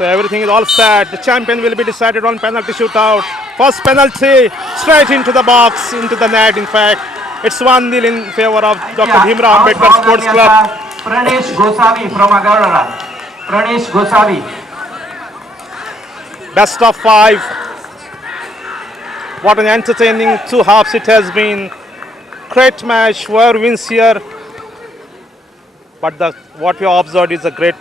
So everything is all set. The champion will be decided on penalty shootout. First penalty straight into the box, into the net. In fact, it's 1-0 in favor of Dr. Bhimrao Ambedkar Sports Club. Pranesh Gosavi from Agarwala. Pranesh Gosavi. Best of 5. What an entertaining 2 halves it has been. Great match. Whoever wins here. But what we observed is a great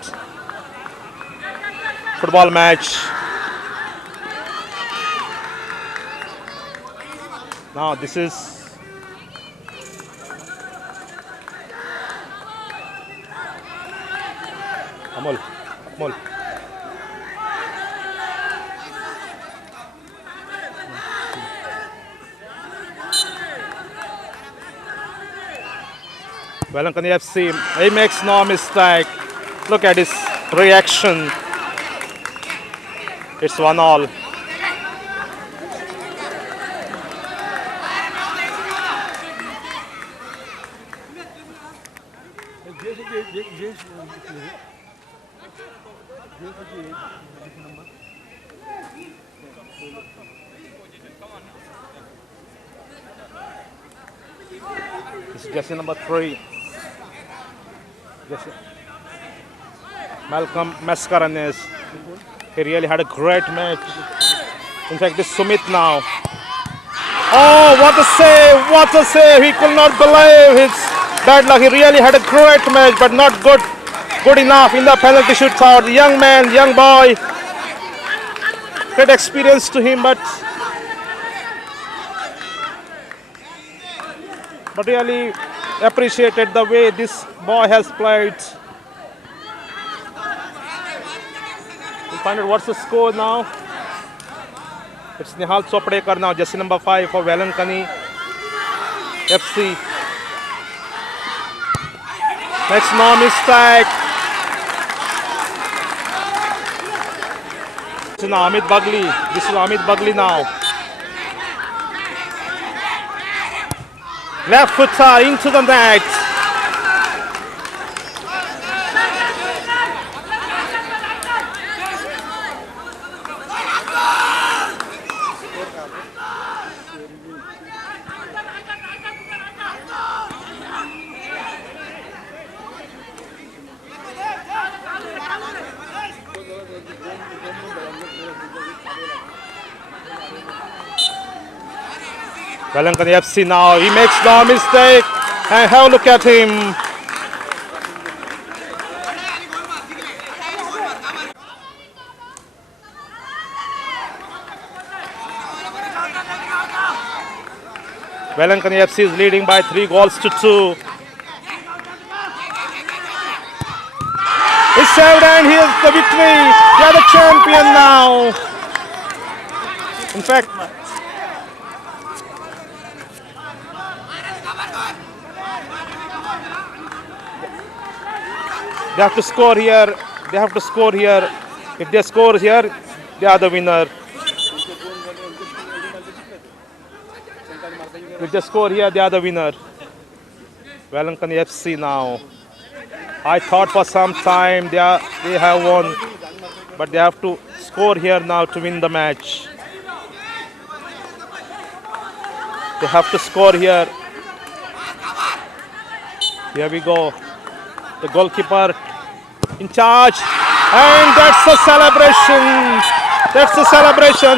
football match. Now this is Amol. Velankani FC, he makes no mistake. Look at his reaction. It's 1-1. This is jersey number 3. Malcolm Mascarenhas. He really had a great match. In fact, this Sumit now. Oh, what a save! What a save! He could not believe his bad luck. He really had a great match, but not good enough in the penalty shootout. The young man, young boy. Great experience to him, but really appreciated the way this boy has played. We'll find out what's the score now. It's Nihal Chopdekar now, jersey number 5 for Velankani FC. Makes no mistake. This is Amit Bagli. This is Amit Bagli now. Left footer into the net. Velankani FC now, he makes no mistake, and have a look at him. Velankani FC is leading by 3-2. It's saved and here's the victory. They are the champion now. In fact, they have to score here. If they score here, they are the winner. If they score here, they are the winner. Velankani FC now. I thought for some time they have won, but they have to score here now to win the match. They have to score here. Here we go. The goalkeeper in charge, and that's a celebration.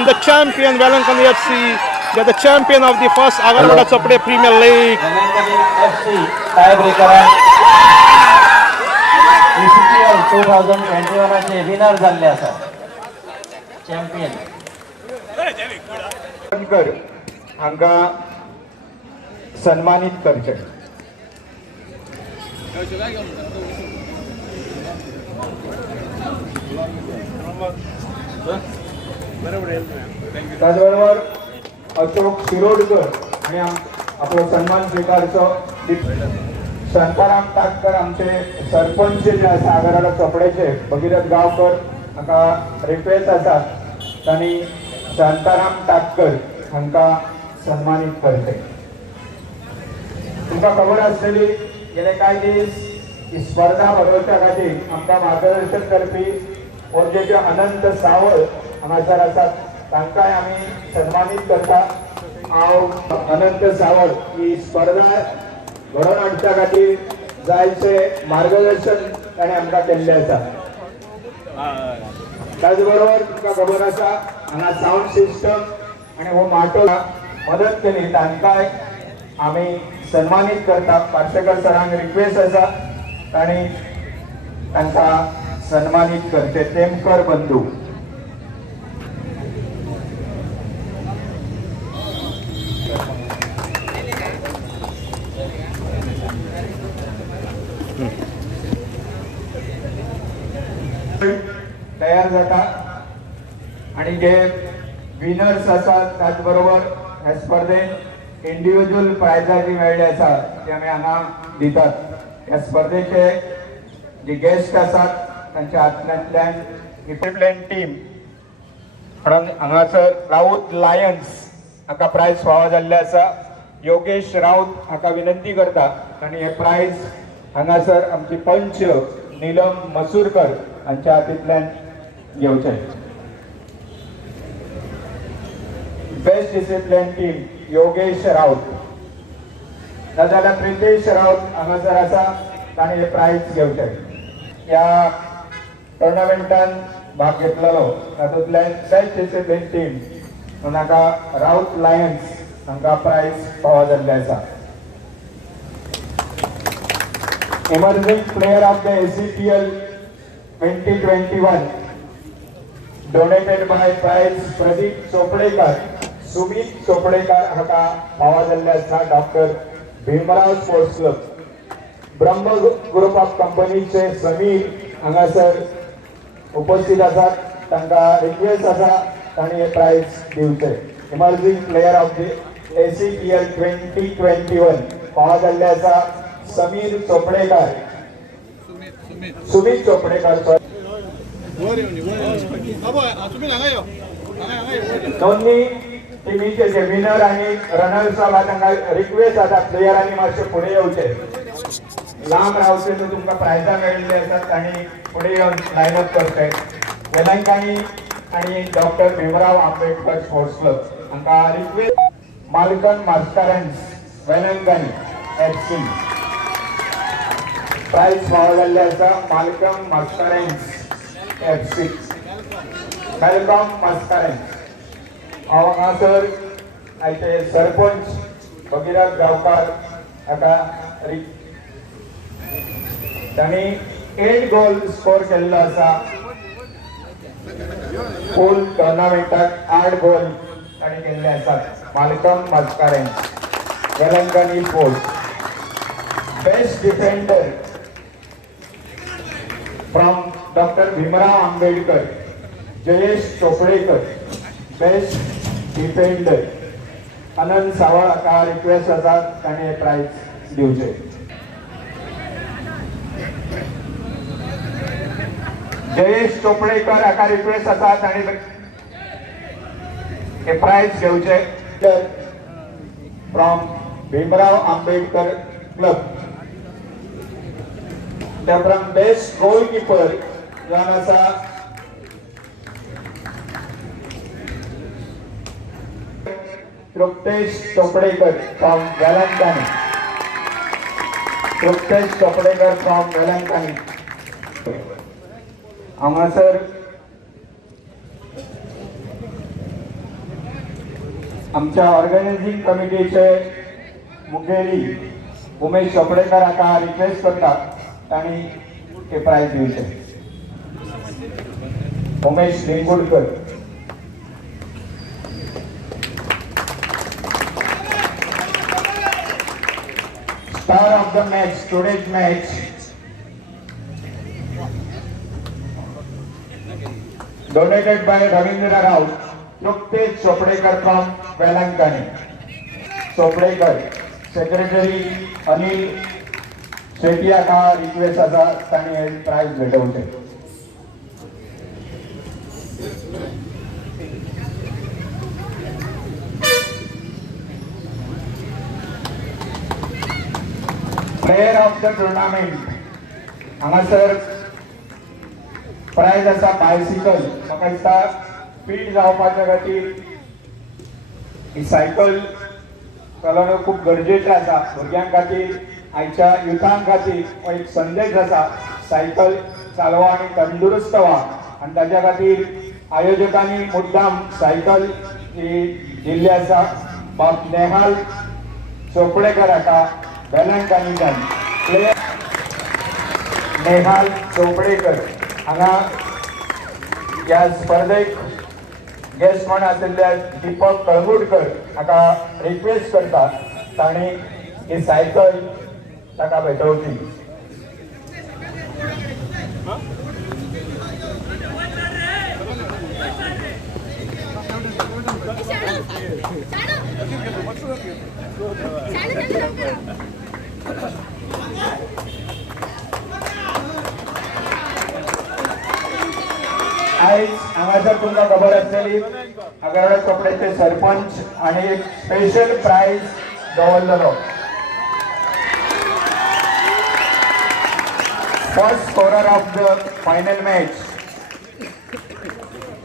The champion Velankani FC. They are the champion of the first Agarwala Chopde Premier League. Velankani FC tiebreaker. ECPL 2021 चे winner झाले आसा. Champion. हांगा सन्मानित करचे. त्याचबरोबर अशोक शिरोडकर आणि आपला सन्मान स्वीकारचो शांताराम टाककर आमचे सरपंच जे आसा आगाराला चोपडेचे भगीरथ गांवकर हाका रिक्वेस्ट आसा तांणी शांताराम टाककर हांका सन्मानित करचे. तुमकां खबर आसलेली गेले कांय दीस ही स्पर्धा भरवच्या खातीर आमकां मार्गदर्शन करपी ओरजेचे अनंत सावळ हांगासर आसात तांकांय आमी सन्मानित करता। हांव अनंत सावळ ही स्पर्धा घडोवन हाडच्या खातीर जायचे मार्गदर्शन ताणें आमकां केल्लें आसा। त्याच बरोबर तुमकां खबर आसा हांगा साऊंड सिस्टम आनी हो माटो मदत केली तांकांय आमी सन्मानित करता। पार्सेकर सरांक रिक्वेस्ट आसा तांणी तांकां सन्मानित करचे। तेमकर बंधू तयार जाता आणि जे विनर्स आसात त्याच बरोबर ह्या स्पर्धेत इंडिव्हिज्युअल प्रायझां जी मेळ्ळी आसा ती आमी हांगा दितात। ह्या स्पर्धेचे जे गेस्ट आसात तांच्या हातूंतल्यान इक्विपमेंट टीम म्हणून हांगासर राऊत लायन्स हाका प्रायज फावो जाल्ले आसा। योगेश राऊत हाका विनंती करता तांणी हे प्रायज हांगासर आमची पंच नीलम मसूरकर हांच्या हातींतल्यान घेवचे। Best discipline team Yogesh Raut नाजाल्यार प्रितेश राऊत हांगासर आसा तांणी हे प्रायज घेवचे। ह्या टुर्नामेंटान भाग घेतलेलो तातूंतल्यान बेस्ट डिसिप्लिन टीम म्हणून हाका राऊत लायन्स हांकां प्रायज फावो जाल्लें आसा। Emerging player of the ACPL 2021 donated by prize Pradeep Chopdekar. Sumit Chopdekar हाका फावो जाल्ले आसा doctor Bhimrao sports club. Brahma group of कंपनीचे समीर हांगासर उपस्थित आसात तांकां रिक्वेस्ट आसा तांणी हे प्राइज दिवचे। Emerging player of the ACPL 2021 फावो जाल्ले आसा समीर चोपडेकर सुमित चोपडेकर। दोन्ही टीमीचे जे विनर आणि रनर्स आसा तांकां रिक्वेस्ट आसा प्लेयरांनी मातशे फुडें येवचे। लांब रावचे तर तुमकां प्रायजां मेळिल्ली आसात आनी फुडें येवन लायनअप करचे। वेलंकाणी आनी doctor Bhimrao Ambedkar sports club हांकां request Malcolm Mascarenhas Velankanni FC prize फावो जाल्ले आसा। Malcolm Mascarenhas FC welcome Mascarenhas. हांव हांगासर आयचे सरपंच भगिरथ गांवकार हाका तांणी 8 गोल स्कोर केल्लो आसा। फूल टुर्नामेंटाक 8 गोल तांणी केल्ले आसात। Malcolm Mascarenhas Velankanni sports. Best defender from doctor Bhimrao Ambedkar Jayesh Chopdekar. Best defender Anant Sawal हाका रिक्वेस्ट आसा तांणी हे प्राइज दिवचे। जयेश चोपडेकर हाका रिक्वेस्ट आसा तांणी हे प्राइज घेवचे। From Bhimrao Ambedkar club from best goalkeeper जावन आसा तृप्तेश चोपडेकर फ्रॉम वेलंकाणी। तृप्तेश चोपडेकर फ्रॉम वेलंकाणी हांगासर आमच्या ऑर्गनायझिंग कमिटीचे मुखेली उमेश चोपडेकर हाका रिक्वेस्ट करता तांणी हे प्राइज दिवचे। Umesh Lingudkar star of the match today's match donated by Ravindra Rao Truptesh Chopdekar from Velankanni. Chopdekar secretary Anil Shetty हाका रिक्वेस्ट आसा तांणी हे प्राइज भेटवचे। प्लेयर ऑफ द टुर्नामेंट हांगासर प्राइज असा बायसिकल म्हाका दिसता फिट जावपाच्या खातीर ही सायकल चलोवप खूप गरजेचें आसा भुरग्यां खातीर आयच्या युथां खातीर हो एक संदेश आसा सायकल चालवा आनी तंदुरुस्त व्हा आनी ताच्या खातीर आयोजकांनी मुद्दाम सायकल ही दिल्ली आसा बाब नेहाल चोपडेकर हाका वेलंकनीच्यान प्लेयर नेहाल चोपडेकर हांगा ह्या स्पर्धेक गेस्ट म्हण आशिल्ल्या दीपक कळंगूटकर हाका रिक्वेस्ट करता ताणी ही सायकल ताका भेटोवची. आयज हांगासर तुमकां खबर आसतली आगरवाडा चोपडेचे सरपंच आनी एक स्पेशल प्राइज दवरलेलो. First scorer of the final match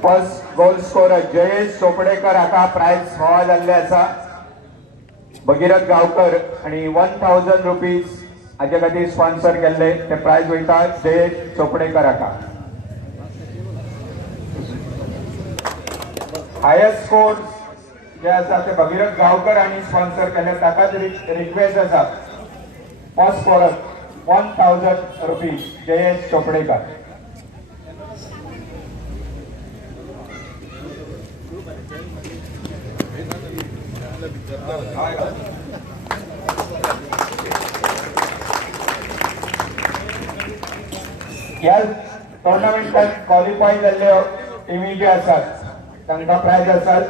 first goal scorer Jayesh Chopdekar हाका प्राइज फावो जाल्ले आसा. भगीरथ गांवकर आनी 1000 रुपीज हाचे खातीर स्पॉन्सर केल्ले ते प्राइज वयता जयेश चोपडेकर हाका. हायस्ट स्कोर जे आसा ते भगीरथ गांवकर हांणी स्पॉन्सर केले ताकाच रिक्वेस्ट आसा. First scorer 1000 rupees Jayesh Chopdekar. ह्या टुर्नामेंटात क्वॉलिफाय जाल्ल्यो टिमी ज्यो आसात तांकां प्राइज आसात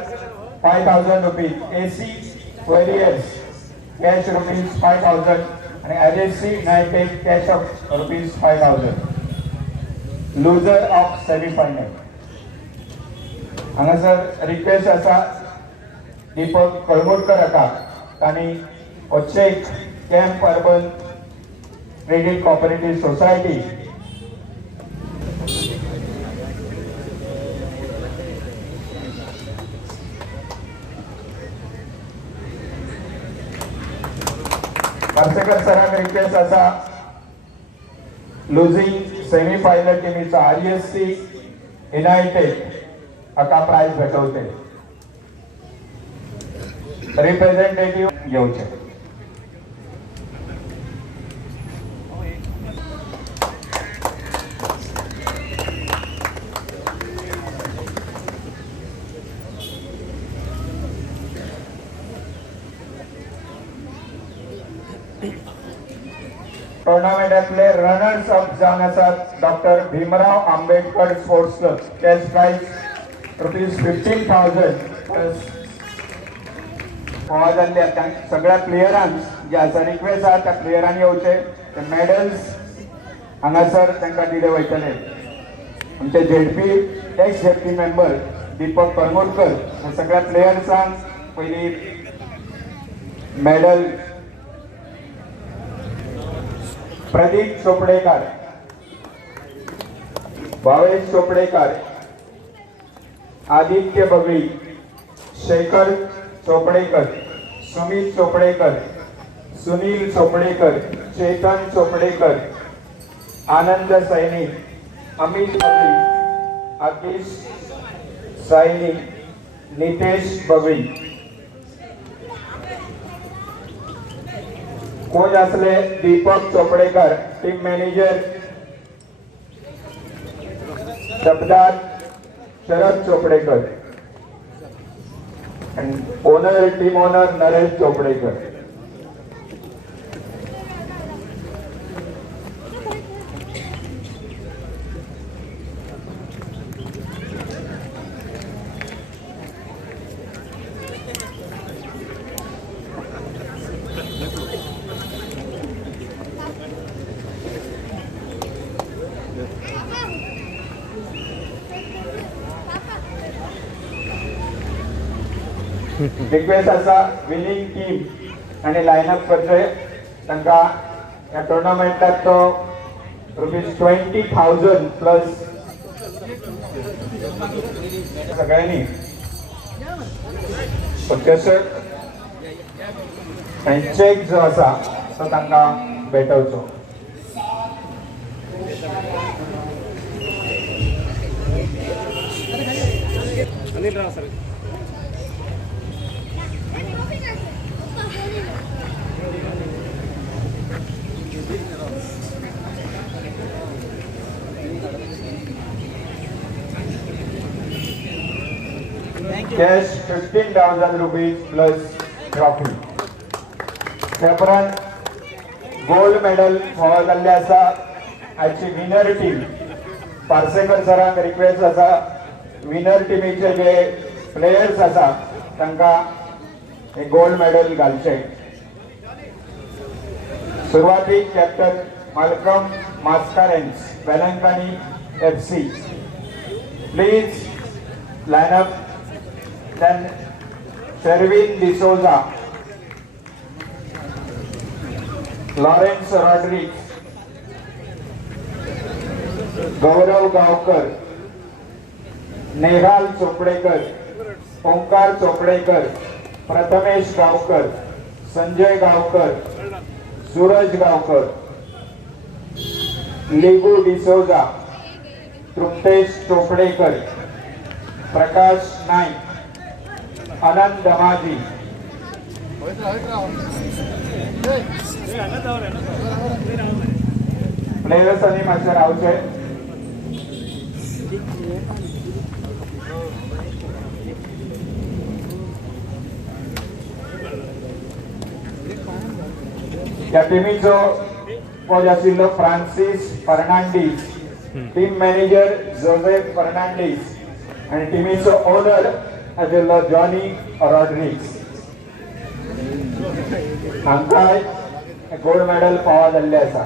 5000 rupees. AC warriors cash rupees 5000 आणि RSC united cash of rupees 5000. Loser of semifinal हांगासर रिक्वेस्ट आसा दीपक कळंगूटकर हाका तांणी चेक कॅम्प urban credit cooperative society Marsekar सरांक रिक्वेस्ट आसा लुजिंग सेमीफायनल टीमीचा RSC युनायटेड हाका प्राइज भेटवते. रिप्रेझेंटेटिव्ह घेवचे. टुर्नामेंटातले रनर्स अप जावन आसात doctor Bhimrao Ambedkar sports club. Cash prize rupees 15,000 plus फावो जाल्ल्या सगळ्या प्लेयरांक जे आसा रिक्वेस्ट आसा त्या प्लेयरांनी येवचे. ते मेडल्स हांगासर तांकां दिले वयतले. आमचे ZP ex ZP member Deepak Calangutkar ह्या सगळ्या प्लेयर्सांक पयली मेडल. प्रदीप चोपडेकर, भावेश चोपडेकर, आदित्य बगळी, शेखर चोपडेकर, सुमित चोपडेकर, सुनील चोपडेकर, चेतन चोपडेकर, आनंद सैनी, अमित बगळी, आतिश सैनी, नितेश बगळी. कोच असले दीपक चोपडेकर, टीम मॅनेजर शब्दार Sharad Chopdekar, owner team owner Naresh Chopdekar. Request आसा विनिंग टीम आणि लायनअप करचे तांकां ह्या टुर्नामेंटात तो रुपीज 20,000 प्लस सगळ्यांनी प्रत्यक्ष चेक जो आसा तो तांकां भेटवचो. Cash 15,000 rupees plus trophy. त्या उपरांत गोल्ड मेडल फावो जाल्ले आसा. आजची विनर टीम पार्सेकर सरांक रिक्वेस्ट आसा विनर टीमीचे जे प्लेयर्स आसा तांकां हे गोल्ड मेडल घालचे. सुरवातीक captain Malcolm Mascarenhas Velankanni FC. Please line up. Then Sherwin D'Souza, Lawrence Rodriguez, Gaurav Gaokar, Nehal Chopdekar, Omkar Chopdekar, Prathamesh Gaokar, Sanjay Gaokar, Suraj Gaokar, Libu D'Souza, Truptesh Chopdekar, Prakash Naik, Anand Damaji. Players आणि मातशे रावचे. या टीमीचो coach आशिल्लो Francis Fernandes, team manager Joseph Fernandes आणि टीमीचो owner आशिल्लो Johnny Rodrigues. हांकांय gold medal फावो जाल्ले आसा.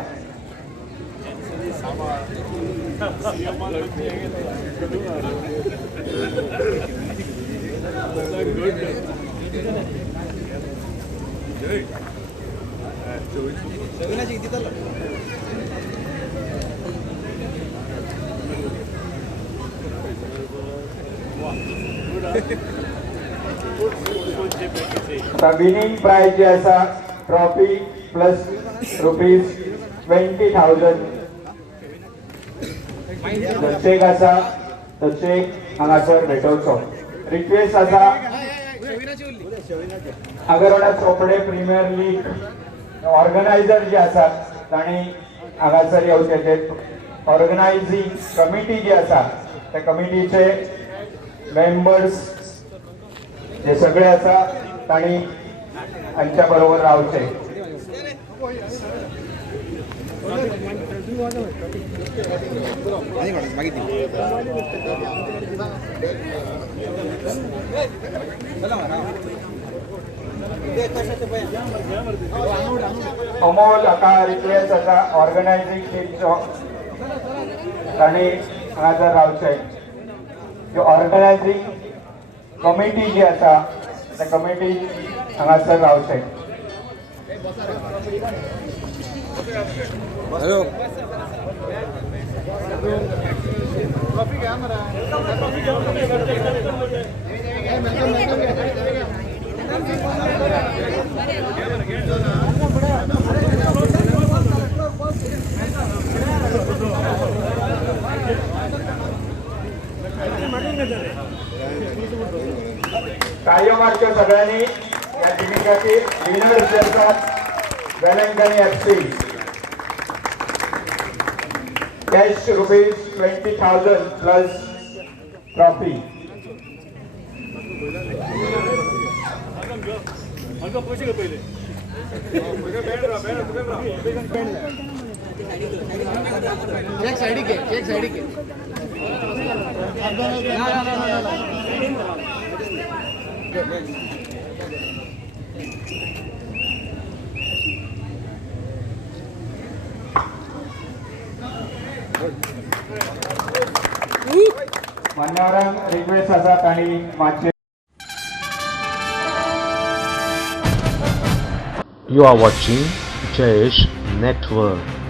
विनिंग प्राइज जे आसा ट्रॉफी प्लस रुपीज 20,000. जो चेक आसा तो चेक हांगासर भेटोवचो. रिक्वेस्ट आसा अगरवाडा चोपडे प्रीमियर लीग ऑर्गनायझर जे आसात तांणी हांगासर येवचे. ऑर्गनायझिंग कमिटी जी आसा त्या कमिटीचे मेंबर्स जे सगळे आसा तांणी हांच्या बरोबर रावचे. अमोल हाका रिक्वेस्ट आसा ऑर्गनायझिंग टीमचो तांणी हांगासर रावचे. जो ऑर्गनायझिंग कमिटी जी आसा त्या कमिटी हांगासर रावचे. ताळयो मारच्यो सगळ्यांनी. या टीमीसाठी विनर्स आसात Velankanni FC. Cash rupees 20,000 plus trophy. एक साइड के मान्यवरांक रिक्वेस्ट आसा तांणी मातशें. You are watching Jayesh Network.